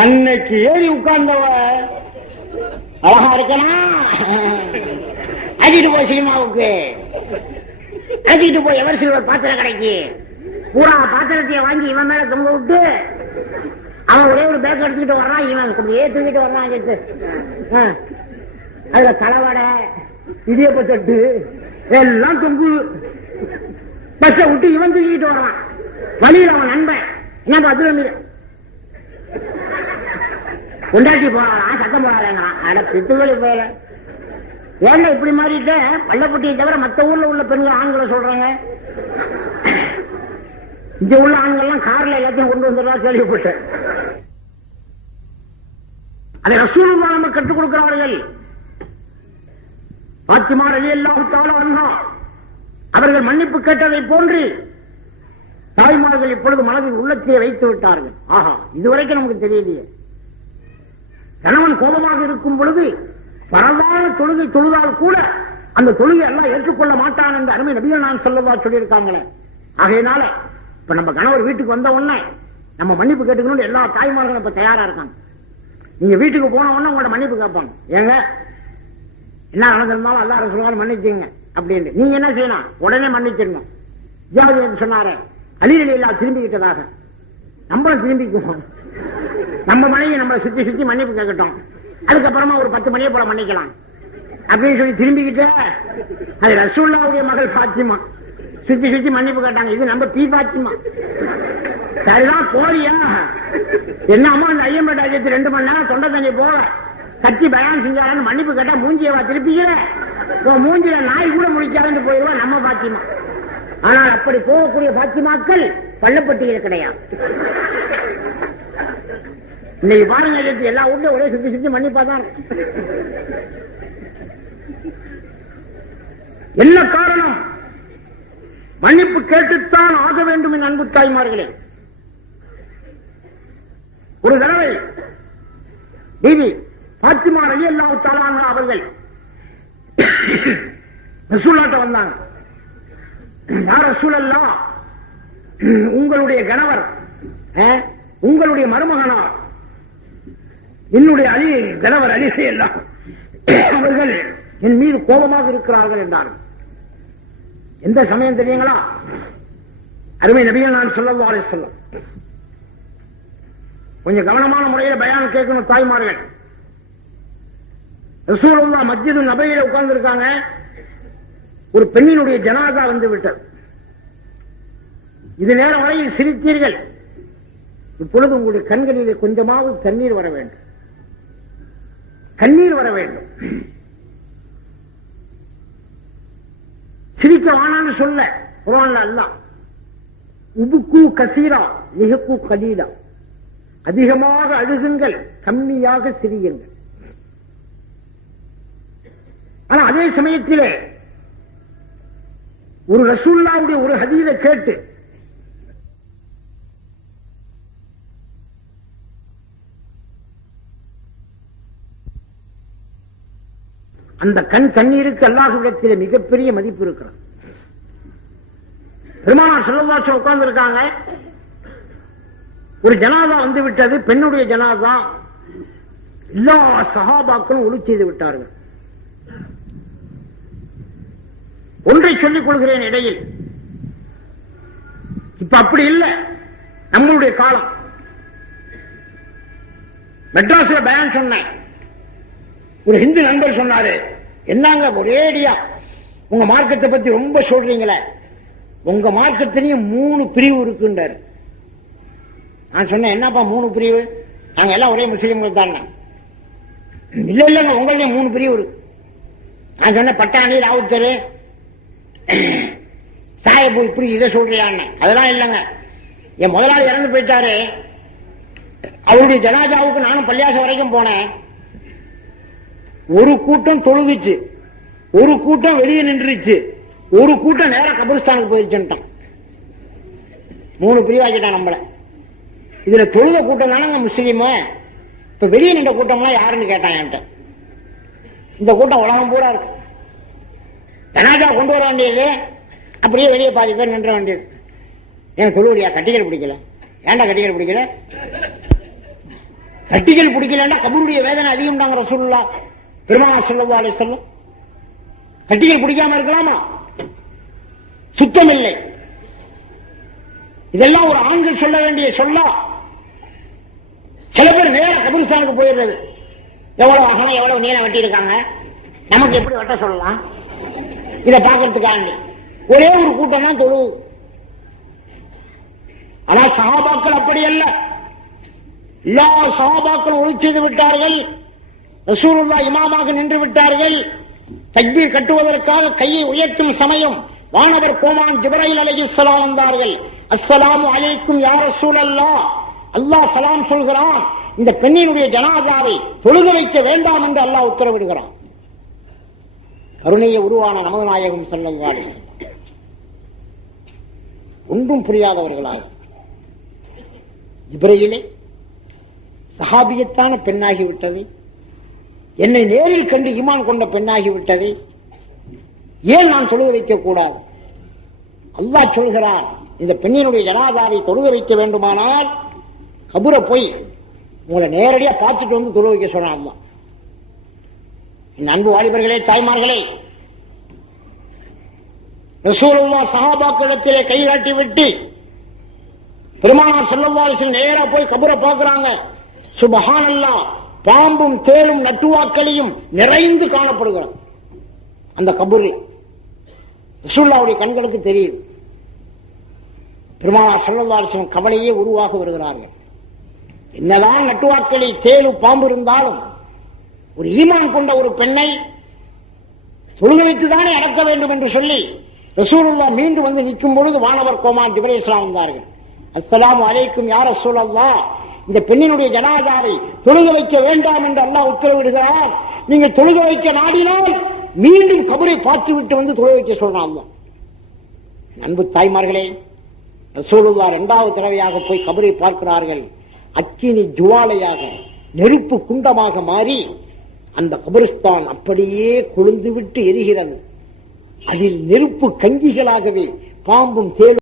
அன்னைக்கு ஏறி உட்கார்ந்தவ அழகா இருக்கலாம், அடிட்டு போய் சினிமாவுக்கு, அடிட்டு போய் எவர் சில்வர் பாத்திரம் கடைக்கு பூரா பாத்திரத்தைய வாங்கி இவன் மேல தொங்க விட்டு அவன் ஒரே ஒரு பேக் எடுத்துக்கிட்டு வர்றான், இவன் அப்படியே தூக்கிட்டு வர்றான். அதுல தலைவடை இடியப்ப தட்டு எல்லாம் தொங்கு. பஸ்ஸ விட்டு இவன் தூக்கிட்டு வர்றான். வழியில் அவன் நண்பன் என்ன பார்த்து கொண்டாட்டி போறான், சத்தம் போறாங்க. அட பித்துக்களி போயல, ஏன்டா இப்படி மாறிட்ட? பள்ளப்பட்டியை தவிர மற்ற ஊர்ல உள்ள பெண்கள் ஆண்களை சொல்றாங்க, இங்க உள்ள ஆண்கள்லாம் கார்ல எல்லாத்தையும் கொண்டு வந்துடுறா கேள்விப்பட்டேன். அதை ரசூலுல்லாஹ் நமக்கு கற்றுக் கொடுக்கிறார்கள். பாத்திமா ரலியல்லாஹு தஆலா அன்ஹா அவர்கள் மன்னிப்பு கேட்டதை போன்று தாய்மார்கள் இப்பொழுது மனதில் உள்ளத்தையே வைத்து விட்டார்கள். ஆஹா, இதுவரைக்கும் நமக்கு தெரியலையே. கணவன் கோபமாக இருக்கும் பொழுது பரவான தொழுகை தொழுதால் கூட அந்த தொழுகை எல்லாம் ஏற்றுக்கொள்ள மாட்டான் என்று அருமை நபிகள் நான் ஸல்லல்லாஹு சொல்லியிருக்காங்களே. ஆகையினால இப்ப நம்ம கணவர் வீட்டுக்கு வந்த உடனே நம்ம மன்னிப்பு கேட்டுக்கணும் எல்லா தாய்மார்களும் இப்ப தயாரா இருக்காங்க. நீங்க வீட்டுக்கு போன உடனே உங்களோட மன்னிப்பு கேட்பாங்க. ஏங்க என்ன நடந்திருந்தாலும் அல்லாஹ் ரசூலுல்லாஹ் மன்னிச்சுங்க அப்படின்னு நீங்க என்ன செய்யணும்? உடனே மன்னிச்சிருங்க. ஜாபீர் சொன்னாரு, அலி ரலியல்லாஹு திரும்பிக்கிட்டதாக நம்மளும் திரும்பிக்குவோம். நம்ம மனைவி நம்மளை சுத்தி சுத்தி மன்னிப்பு கேட்கட்டும், அதுக்கப்புறமா ஒரு 10 மணியை போல மன்னிக்கலாம் அப்படின்னு சொல்லி திரும்பிக்கிட்டு அது ரசூலுல்லாஹ்வுடைய மகள் பாத்திமா சுத்தி சுத்தி மன்னிப்பு கேட்டாங்க. இது நம்ம பி பாத்திமா சரிதான் போறியா என்ன அம்மா அந்த ஐயம்பேட்டை அஜயத்து 2 மணி நேரம் தொண்டை தண்ணி போல கத்தி பயான் செஞ்சாலும் மன்னிப்பு கேட்டா மூஞ்சியவா திருப்பிக்கிற மூஞ்சில நாய் கூட முடிக்காதுன்னு போயிடுவா நம்ம பாத்திமா. ஆனால் அப்படி போகக்கூடிய பாத்திமாக்கள் பள்ளப்பட்டியில் கிடையாது. இன்னைக்கு பாருங்க, எல்லா ஊர்லயும் ஒரே சுத்தி சுத்தி மன்னிப்பா தான். என்ன காரணம்? மன்னிப்பு கேட்டுத்தான் ஆக வேண்டும் என் அன்பு தாய்மார்களே. ஒரு தடவை பிபி பாத்திமா ரலியல்லாஹு தஆலா அன்ஹா அவர்கள் ரசூலுல்லாஹ்ட்ட வந்தாங்க. யா ரசூலல்லாஹ், உங்களுடைய கணவர் உங்களுடைய மருமகனார் என்னுடைய அலி கணவர் அலி ரலியல்லாஹு அவர்கள் என் மீது கோபமாக இருக்கிறார்கள் என்றார்கள். எந்த சமயம் தெரியுங்களா? அருமை நபிகள் நான் ஸல்லல்லாஹு அலைஹி வஸல்லம் கொஞ்சம் கவனமான முறையில் பயான் கேட்கணும் தாய்மார்கள். ரசூலுல்லாஹ் மஸ்ஜிது நபவியில உட்கார்ந்து இருக்காங்க. ஒரு பெண்ணினுடைய ஜனாதா வந்து விட்டது. இது நேரம் வரையில் சிரித்தீர்கள். இப்பொழுது உங்களுடைய கண்களிலே கொஞ்சமாவது தண்ணீர் வர வேண்டும், கண்ணீர் வர வேண்டும். சிரிக்க வானான்னு சொல்ல குர்ஆன்ல அல்லாஹ் உபுக்கு கசீரா லிஹக்கு கலீலா, அதிகமாக அழுகுங்கள் கம்மியாக சிரியுங்கள். ஆனா அதே சமயத்திலே ஒரு ரசூலுல்லாஹ்வுடைய ஒரு ஹதீஸை கேட்டு அந்த கண் தண்ணீருக்கு அல்லாஹ்விடத்திலே மிகப்பெரிய மதிப்பு இருக்கிறது. பெருமானார் ஸல்லல்லாஹு அலைஹி வஸல்லம் உட்கார்ந்து இருக்காங்க. ஒரு ஜனாதா வந்து விட்டது, பெண்ணுடைய ஜனாதா. எல்லா சஹாபாக்களும் ஒளி செய்து விட்டார்கள். ஒன்றை சொல்லிக் கொள்கிறேன் இடையில், இப்ப அப்படி இல்லை. நம்மளுடைய காலம் மெட்ராஸ்ல பயான் சொன்னேன். ஒரு ஹிந்து நண்பர் சொன்னாரு, என்னங்க ஒரேடியா உங்க மார்க்கத்தை பத்தி ரொம்ப சொல்றீங்களே, உங்க மார்க்கத்திலையும் 3 பிரிவு இருக்குன்றாரு. நான் சொன்னேன், என்னப்பா 3 பிரிவு? நாங்க எல்லாம் ஒரே முஸ்லீம்கள் தான். இல்ல இல்லங்க, உங்களையும் 3 பிரிவு இருக்கு. நான் சொன்னேன், பட்டாணி ராவுத்தரு சாயபு இப்படி இதை சொல்றியான்னு. அதெல்லாம் இல்லைங்க, என் முதலாளி இறந்து போயிட்டாரு, அவருடைய ஜனாதாவுக்கு நானும் பள்ளியாசம் வரைக்கும் போனேன். ஒரு கூட்டம் தொழுதுச்சு, ஒரு கூட்டம் வெளியே நின்றுச்சு, ஒரு கூட்டம் நேரம் கபிரிஸ்தானுக்கு போயிருச்சுட்டான். 3 பிரிவாக்கிட்டான் நம்மள. இதுல தொழுத கூட்டம் தானங்க முஸ்லீமு. இப்ப வெளியே நின்ற கூட்டம்லாம் யாருன்னு கேட்டான் என்கிட்ட. இந்த கூட்டம் உலகம் பூரா இருக்கு. ஜனாதா கொண்டு வர வேண்டியது, அப்படியே வெளியே பாதி பேர் நின்ற வேண்டியது. ஏன் சொல்லுவடியா கட்டிக்கல் பிடிக்கல? ஏன்டா கட்டிக்கல் பிடிக்கல? கட்டிகள் பிடிக்கலன்னா கபருடைய வேதனை அதிகம் தாங்க ரசூலுல்லாஹ் பெருமானார் ஸல்லல்லாஹு அலைஹி வஸல்லம். கட்டிகள் பிடிக்காம இருக்கலாமா? சுத்தம் இல்லை. இதெல்லாம் ஒரு ஆண்கள் சொல்ல வேண்டிய சொல்லா. சில பேர் நேர கபரிஸ்தானுக்கு போயிடுறது. எவ்வளவு அகலம் எவ்வளவு நீளம் வெட்டி இருக்காங்க, நமக்கு எப்படி வெட்ட சொல்லலாம்? இதை பார்க்கறதுக்காண்டி ஒரே ஒரு கூட்டம் தான் தொழுவு. ஆனால் சஹாபாக்கள் அப்படி அல்ல. எல்லா சஹாபாக்கள் ஒளி செய்து விட்டார்கள். ரசூலுல்லாஹ் இமாமாக நின்று விட்டார்கள். தக்பீர் கட்டுவதற்காக கையை உயர்த்தும் சமயம் வானவர் கோமான் ஜிப்ரீல் அலைஹிஸ்ஸலாம் வந்தார்கள். அஸ்ஸலாமு அலைக்கும் யா ரசூலல்லாஹ், அல்லாஹ் சலாம் சொல்கிறான், இந்த பெண்ணினுடைய ஜனாசாவை தொழுக வைக்க வேண்டாம் என்று அல்லாஹ் உத்தரவிடுகிறான். கருணைய உருவான நமது நாயகம் ஸல்லல்லாஹு அலைஹி வஸல்லம் ஒன்றும் புரியாதவர்களாக, ஜிப்ரீலே சஹாபியத்தான பெண்ணாகிவிட்டது, என்னை நேரில் கண்டு ஈமான் கொண்ட பெண்ணாகிவிட்டது, ஏன் நான் தொழுக வைக்க கூடாது? அல்லாஹ் சொல்கிறான், இந்த பெண்ணினுடைய ஜனாதாவை தொழுக வைக்க வேண்டுமானால் கபூர போய் உங்களை நேரடியா பார்த்துட்டு வந்து தொழுக வைக்க சொன்னான் அல்லாஹ். என் அன்பு வாலிபர்களே, தாய்மார்களே, ரசூலுல்லாஹ் சஹாபாக்களிடத்திலே கை காட்டி விட்டு பெருமானார் ஸல்லல்லாஹு அலைஹி வஸல்லம் நேரா போய் கபூர பார்க்கறாங்க. சுப்ஹானல்லாஹ், பாம்பும் தேளும் நட்டுவாக்களையும் நிறைந்து காணப்படுகிறது அந்த கபூரில். ரசூலுல்லாஹ்வுடைய கண்களுக்கு தெரியுது. பெருமானார் ஸல்லல்லாஹு அலைஹி வஸல்லம் கவலையே உருவாக வருகிறார்கள். என்னதான் நட்டுவாக்களில் தேளு பாம்பு இருந்தாலும் ஒரு ஈமான் கொண்ட ஒரு பெண்ணை தொழுக வைத்துதானே அடக்க வேண்டும் என்று சொல்லி ரசூலுல்லாஹ் மீண்டும் வந்து நிற்கும் பொழுது வானவர் கோமான் ஜிப்ரீல் அலைஹிஸ்ஸலாம் வந்தார்கள். அஸ்ஸலாமு அலைக்கும் யா ரசூலல்லாஹ், இந்த பெண்ணினுடைய ஜனாசாவை தொழுக வைக்க வேண்டாம் என்று அல்லாஹ் உத்தரவிடுகிறார். நீங்கள் தொழுக வைக்க நாடினால் மீண்டும் கபரை பார்த்து விட்டு வந்து தொழுக வைக்க சொல்றான். அன்பு தாய்மார்களே, ரசூலுல்லாஹ் இரண்டாவது தடவையாக போய் கபரை பார்க்கிறார்கள். அக்கினி ஜுவாலையாக, நெருப்பு குண்டமாக மாறி அந்த கபரிஸ்தான் அப்படியே கொழுந்து விட்டு எரிகிறது. அதில் நெருப்பு கங்கிகளாகவே பாம்பும் தேலும்